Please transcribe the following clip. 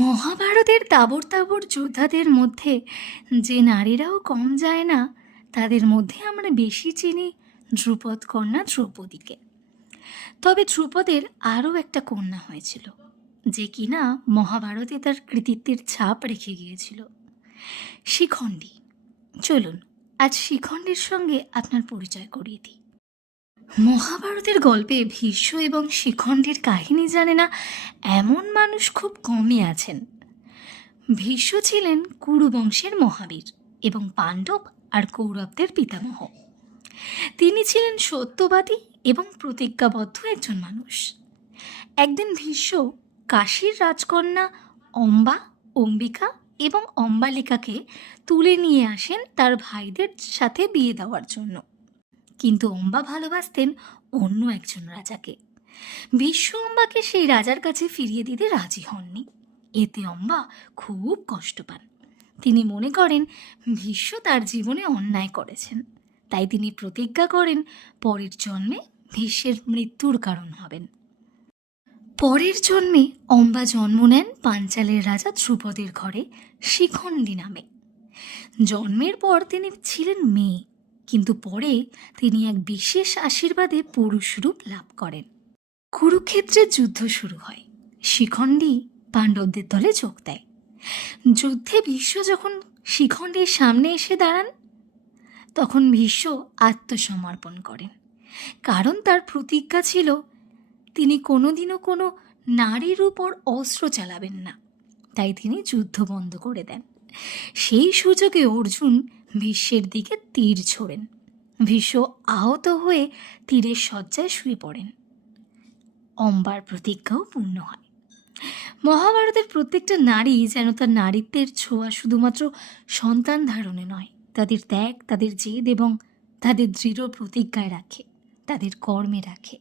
মহাভারতের তাবর তাবর যোদ্ধাদের মধ্যে যে নারীরাও কম যায় না, তাদের মধ্যে আমরা বেশি চিনি ধ্রুপদ কন্যা দ্রৌপদীকে। তবে ধ্রুপদের আরও একটা কন্যা হয়েছিল, যে কিনা মহাভারতে তার কৃতিত্বের ছাপ রেখে গিয়েছিল। শিখণ্ডী। চলুন, আজ শিখণ্ডীর সঙ্গে আপনার পরিচয় করিয়ে দিই। মহাভারতের গল্পে ভীষ্ম এবং শিখণ্ডের কাহিনী জানে না এমন মানুষ খুব কমই আছেন। ভীষ্ম ছিলেন কুরু বংশের মহাবীর এবং পাণ্ডব আর কৌরবদের পিতামহ। তিনি ছিলেন সত্যবাদী এবং প্রতিজ্ঞাবদ্ধ একজন মানুষ। একদিন ভীষ্ম কাশীর রাজকন্যা অম্বা, অম্বিকা এবং অম্বালিকাকে তুলে নিয়ে আসেন তার ভাইদের সাথে বিয়ে দেওয়ার জন্য। কিন্তু অম্বা ভালোবাসতেন অন্য একজন রাজাকে। বিশ্ব অম্বাকে সেই রাজার কাছে ফিরিয়ে দিতে রাজি হননি। এতে অম্বা খুব কষ্ট পান। তিনি মনে করেন, ভীষ্ম তার জীবনে অন্যায় করেছেন। তাই তিনি প্রতিজ্ঞা করেন, পরের জন্মে ভীষ্মের মৃত্যুর কারণ হবেন। পরের জন্মে অম্বা জন্ম নেন পাঞ্চালের রাজা ধ্রুপদের ঘরে শিখণ্ডী নামে। জন্মের পর তিনি ছিলেন মেয়ে। কিন্তু পরে তিনি এক বিশেষ আশীর্বাদে পুরুষ রূপ লাভ করেন। কুরুক্ষেত্রে যুদ্ধ শুরু হয়। শিখণ্ডী পাণ্ডবদের দলে যোগ দেয়। যুদ্ধে ভীষ্ম যখন শিখণ্ডীর সামনে এসে দাঁড়ান, তখন ভীষ্ম আত্মসমর্পণ করেন। কারণ তার প্রতিজ্ঞা ছিল, তিনি কোনোদিনও কোনো নারীর উপর অস্ত্র চালাবেন না। তাই তিনি যুদ্ধ বন্ধ করে দেন। সেই সুযোগে অর্জুন ভীষ্মের দিকে তীর ছোড়েন। ভীষ্ম আহত হয়ে তীরের শয্যায় শুয়ে পড়েন। অম্বার প্রতিজ্ঞাও পূর্ণ হয়। মহাভারতের প্রত্যেকটা নারী যেন তার নারীত্বের ছোঁয়া শুধুমাত্র সন্তান ধারণে নয়, তাদের ত্যাগ, তাদের জেদ এবং তাদের দৃঢ় প্রতিজ্ঞায় রাখে, তাদের কর্মে রাখে।